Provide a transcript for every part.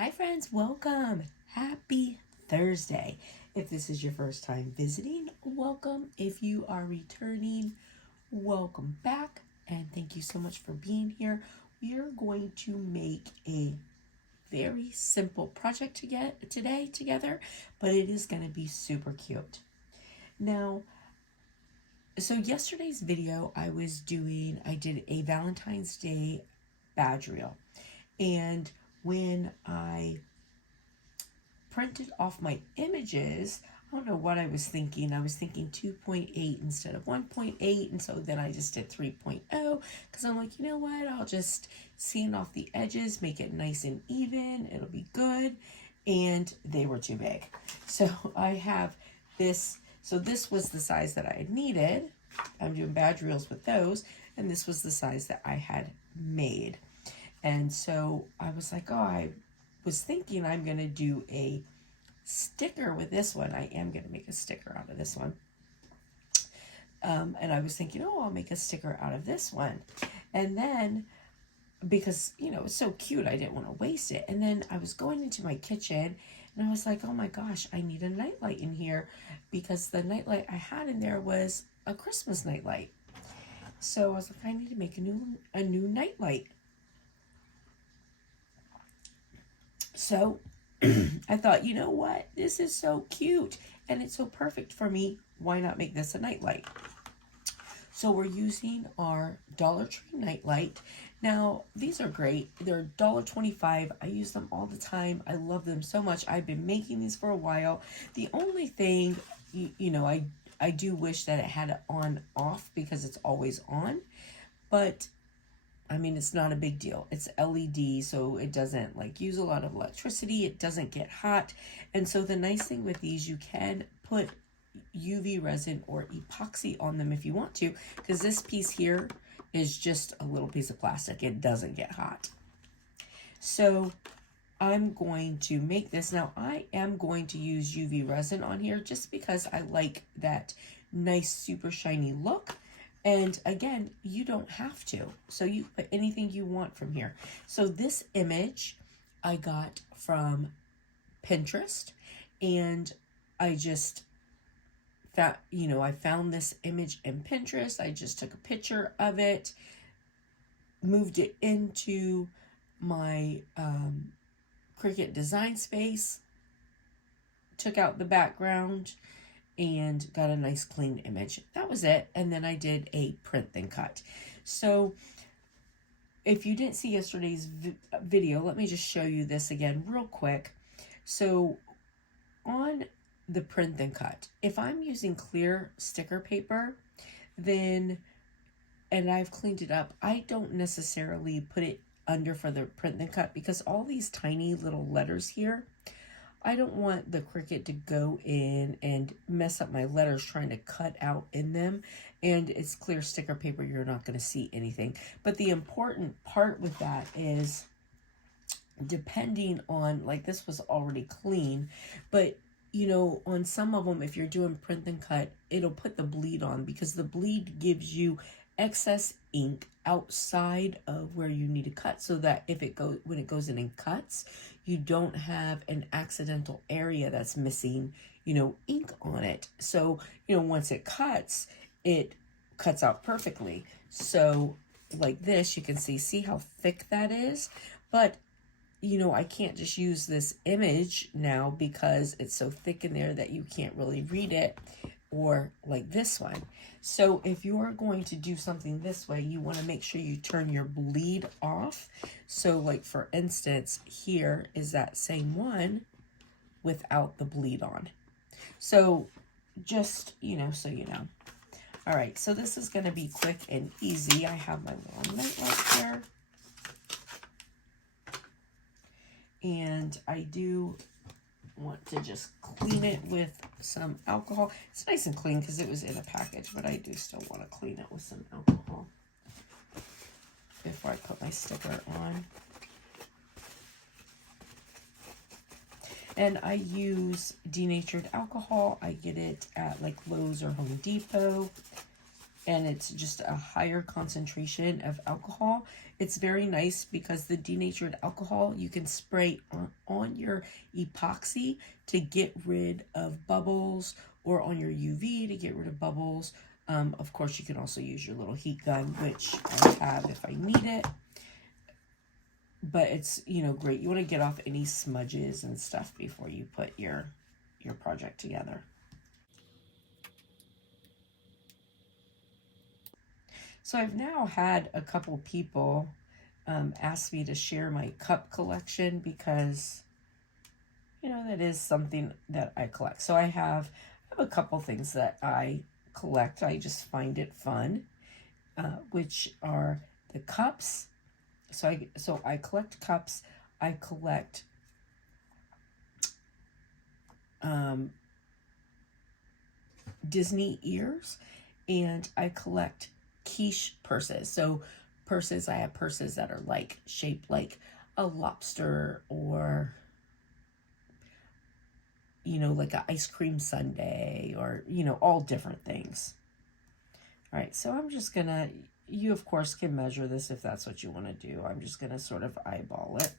Hi friends, welcome. Happy Thursday. If this is your first time visiting, welcome. If you are returning, welcome back. And thank you so much for being here. We are going to make a very simple project today together, but it is going to be super cute. Now, so yesterday's video I did a Valentine's Day badge reel. And when I printed off my images, I don't know what I was thinking. I was thinking 2.8 instead of 1.8, and so then I just did 3.0 because I'm like, you know what? I'll just sand off the edges, make it nice and even. It'll be good. And they were too big. So I have this. So this was the size that I had needed. I'm doing badge reels with those, and this was the size that I had made. And so I was like, oh, I was thinking I'm going to do a sticker with this one. I am going to make a sticker out of this one. And I was thinking, oh, I'll make a sticker out of this one. And then, because, it's so cute, I didn't want to waste it. And then I was going into my kitchen and I was like, oh my gosh, I need a nightlight in here because the nightlight I had in there was a Christmas nightlight. So I was like, I need to make a new nightlight. So I thought, you know what? This is so cute and it's so perfect for me. Why not make this a nightlight? So we're using our Dollar Tree nightlight. Now, these are great. They're $1.25. I use them all the time. I love them so much. I've been making these for a while. The only thing, I do wish that it had it on off because it's always on. But it's not a big deal. It's LED, so it doesn't use a lot of electricity. It doesn't get hot. And so the nice thing with these, you can put UV resin or epoxy on them if you want to, because this piece here is just a little piece of plastic. It doesn't get hot. So I'm going to make this. Now I am going to use UV resin on here just because I like that nice, super shiny look. And again, you don't have to. So you put anything you want from here. So this image I got from Pinterest, and I just found, I found this image in Pinterest. I just took a picture of it, moved it into my Cricut design space, took out the background, and got a nice clean image. That was it. And then I did a print then cut. So if you didn't see yesterday's video, let me just show you this again real quick. So on the print then cut, if I'm using clear sticker paper, then, and I've cleaned it up, I don't necessarily put it under for the print then cut because all these tiny little letters here, I don't want the Cricut to go in and mess up my letters trying to cut out in them. And it's clear sticker paper. You're not going to see anything. But the important part with that is depending on, this was already clean. But, on some of them, if you're doing print and cut, it'll put the bleed on because the bleed gives you excess ink outside of where you need to cut, so that when it goes in and cuts, you don't have an accidental area that's missing, ink on it. So, once it cuts out perfectly. So like this, you can see how thick that is. But I can't just use this image now because it's so thick in there that you can't really read it, or like this one. So if you are going to do something this way, you want to make sure you turn your bleed off. So for instance, here is that same one without the bleed on. So just, so you know. All right, so this is going to be quick and easy. I have my little nightlight here. And I do want to just clean it with some alcohol. It's nice and clean because it was in a package, but I do still want to clean it with some alcohol before I put my sticker on. And I use denatured alcohol. I get it at Lowe's or Home Depot. and it's just a higher concentration of alcohol. It's very nice because the denatured alcohol you can spray on your epoxy to get rid of bubbles, or on your UV to get rid of bubbles. Of course, you can also use your little heat gun, which I have if I need it. But it's, you know, great. You want to get off any smudges and stuff before you put your project together. So I've now had a couple people ask me to share my cup collection because, you know, that is something that I collect. So I have a couple things that I collect. I just find it fun, which are the cups. So I collect cups. I collect Disney ears, and I collect quiche purses. So purses, I have purses that are like shaped like a lobster, or, you know, like an ice cream sundae, or, you know, all different things. All right, so I'm just gonna, you of course can measure this if that's what you want to do. I'm just gonna sort of eyeball it.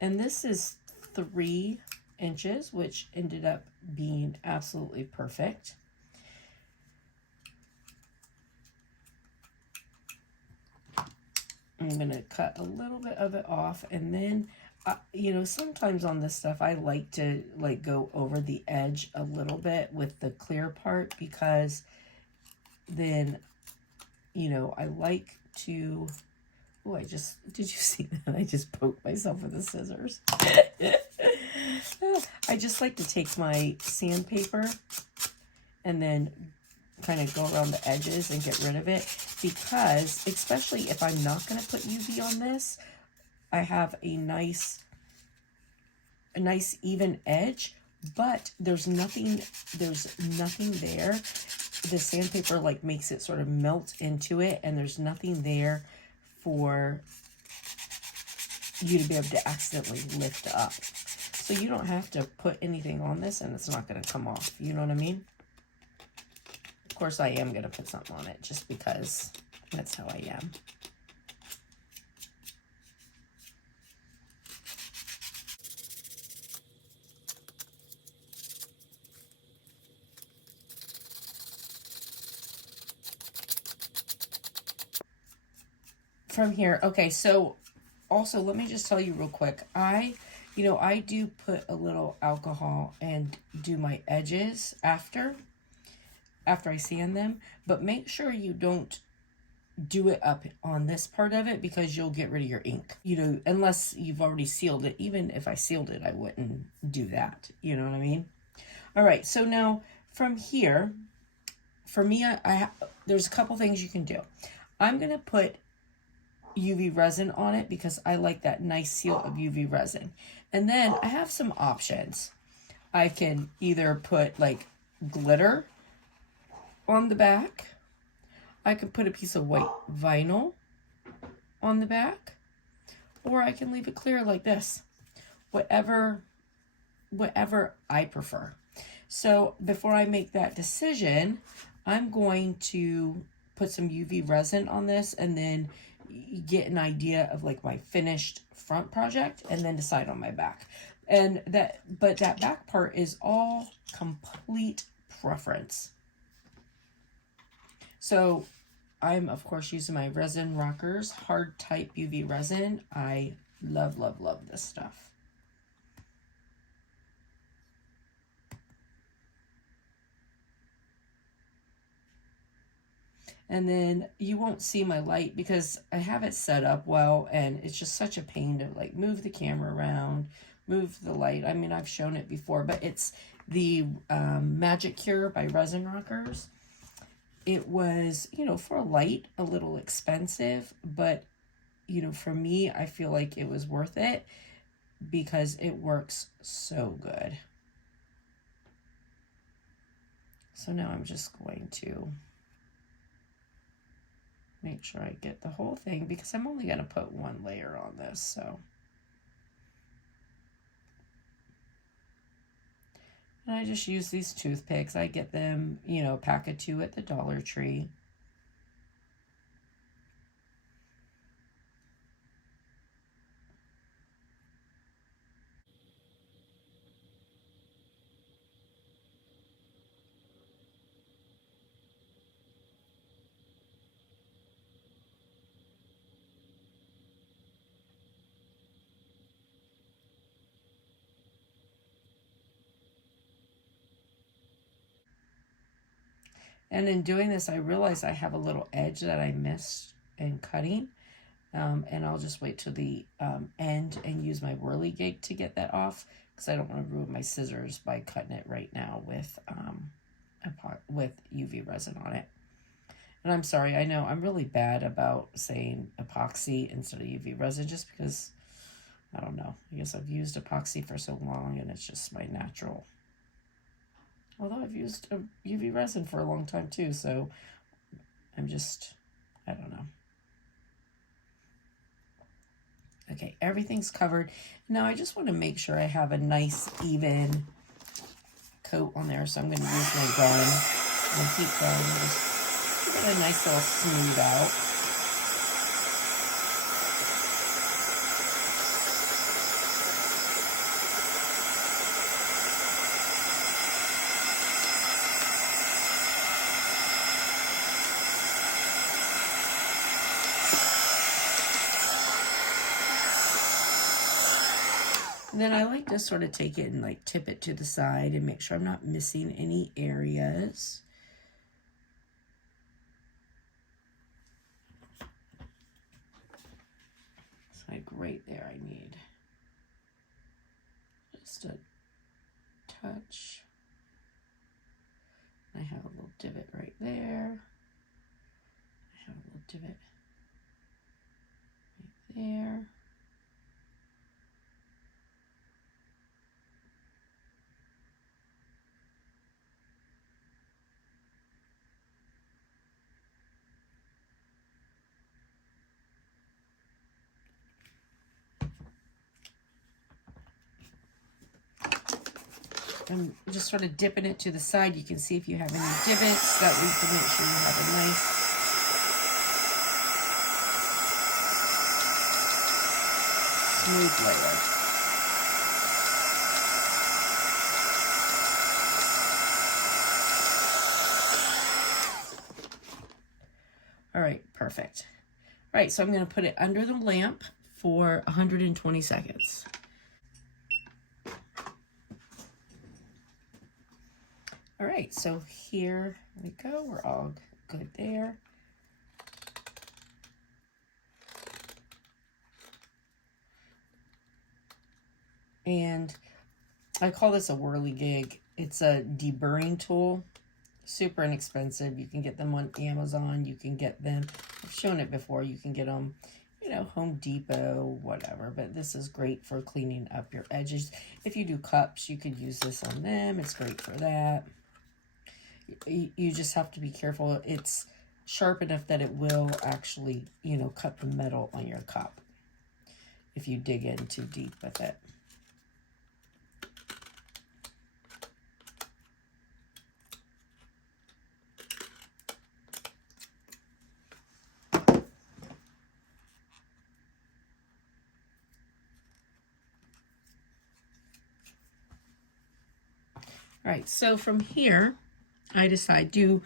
And this is 3 inches, which ended up being absolutely perfect. I'm going to cut a little bit of it off, and then, you know, sometimes on this stuff, I like to go over the edge a little bit with the clear part, because then, you know, I like to, oh, did you see that? I just poked myself with the scissors. I just like to take my sandpaper and then kind of go around the edges and get rid of it, because especially if I'm not going to put UV on this, I have a nice even edge, but there's nothing there. The sandpaper like makes it sort of melt into it, and there's nothing there for you to be able to accidentally lift up. So you don't have to put anything on this and it's not going to come off. You know what I mean? Of course, I am going to put something on it just because that's how I am. From here, okay, so also let me just tell you real quick, I do put a little alcohol and do my edges after I sand them, but make sure you don't do it up on this part of it, because you'll get rid of your ink, you know, unless you've already sealed it. Even if I sealed it, I wouldn't do that, you know what I mean? All right, so now from here, for me, there's a couple things you can do. I'm gonna put UV resin on it because I like that nice seal of UV resin. And then I have some options. I can either put like glitter on the back. I can put a piece of white vinyl on the back, or I can leave it clear like this. Whatever I prefer. So before I make that decision, I'm going to put some UV resin on this and then get an idea of like my finished front project, and then decide on my back. But that back part is all complete preference. So I'm of course using my Resin Rockers hard type UV resin. I love this stuff. And then you won't see my light because I have it set up well, and it's just such a pain to like move the camera around, move the light. I mean, I've shown it before, but it's the Magic Cure by Resin Rockers. It was, you know, for a light, a little expensive, but, you know, for me, I feel like it was worth it because it works so good. So now I'm just going to make sure I get the whole thing, because I'm only going to put one layer on this. So And I just use these toothpicks. I get them, you know, a pack of 2 at the Dollar Tree. And in doing this, I realized I have a little edge that I missed in cutting. And I'll just wait till the end and use my whirligig to get that off, because I don't want to ruin my scissors by cutting it right now with UV resin on it. And I'm sorry, I know I'm really bad about saying epoxy instead of UV resin, just because, I don't know, I guess I've used epoxy for so long and it's just my natural. Although I've used UV resin for a long time too, so I'm just, I don't know. Okay, everything's covered. Now I just want to make sure I have a nice even coat on there, so I'm going to use my gun and keep going. Just get a nice little smooth out. And then I like to sort of take it and like tip it to the side and make sure I'm not missing any areas. It's like right there, I need just a touch. I have a little divot right there. I have a little divot right there. I'm just sort of dipping it to the side. You can see if you have any divots, that we can make sure you have a nice smooth layer. All right, perfect. All right, so I'm going to put it under the lamp for 120 seconds. All right, so here we go. We're all good there. And I call this a whirligig. It's a deburring tool. Super inexpensive. You can get them on Amazon. You can get them, I've shown it before, you can get them, you know, Home Depot, whatever. But this is great for cleaning up your edges. If you do cups, you could use this on them. It's great for that. You just have to be careful. It's sharp enough that it will actually, you know, cut the metal on your cup if you dig in too deep with it. All right, so from here, I decide, do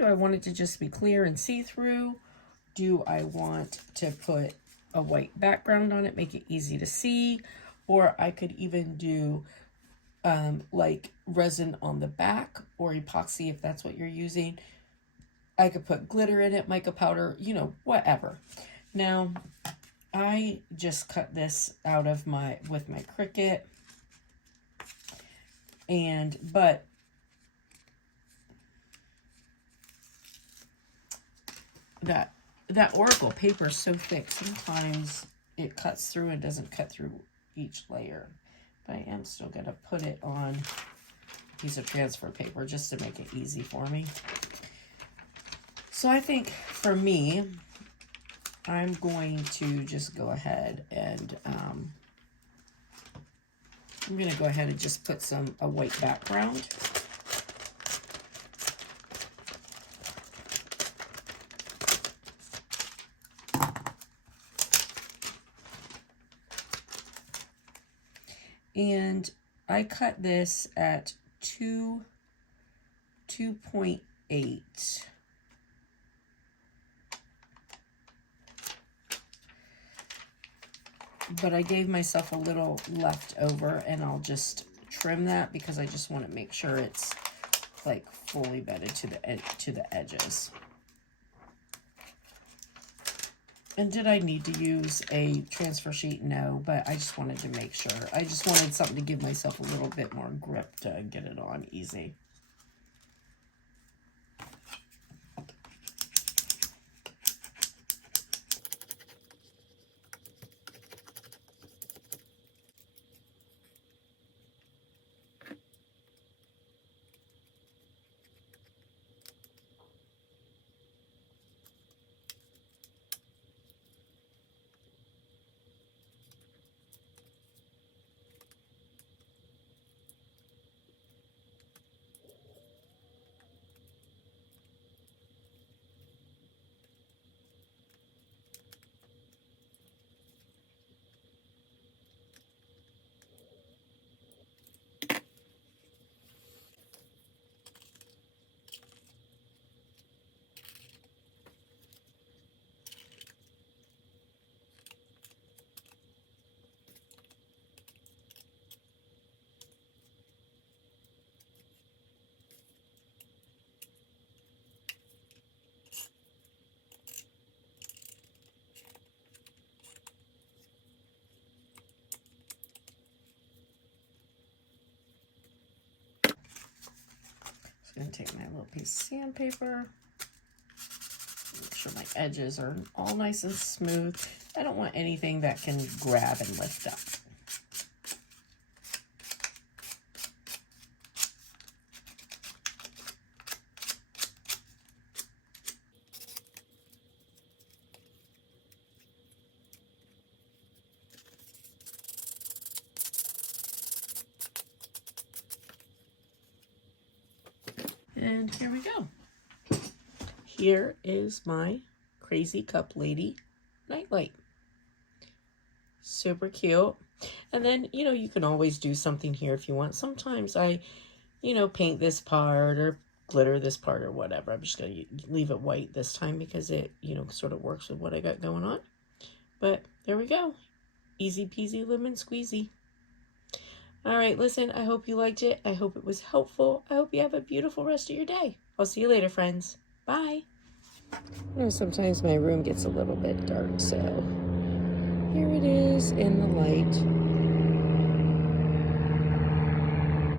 I want it to just be clear and see-through? Do I want to put a white background on it, make it easy to see? Or I could even do like resin on the back, or epoxy if that's what you're using. I could put glitter in it, mica powder, you know, whatever. Now, I just cut this out of with my Cricut. But that Oracle paper is so thick, sometimes it cuts through and doesn't cut through each layer. But I am still going to put it on a piece of transfer paper just to make it easy for me. So I think for me, I'm going to just go ahead and I'm going to go ahead and just put a white background. And I cut this at 2.8. But I gave myself a little left over, and I'll just trim that because I just want to make sure it's like fully bedded to the edges. And did I need to use a transfer sheet? No, but I just wanted to make sure. I just wanted something to give myself a little bit more grip to get it on easy. I'm going to take my little piece of sandpaper, make sure my edges are all nice and smooth. I don't want anything that can grab and lift up. And here we go. Here is my Crazy Cup Lady nightlight. Super cute. And then, you know, you can always do something here if you want. Sometimes I, you know, paint this part or glitter this part or whatever. I'm just going to leave it white this time because it, you know, sort of works with what I got going on. But there we go. Easy peasy lemon squeezy. All right, listen, I hope you liked it. I hope it was helpful. I hope you have a beautiful rest of your day. I'll see you later, friends. Bye. You know, sometimes my room gets a little bit dark, so here it is in the light.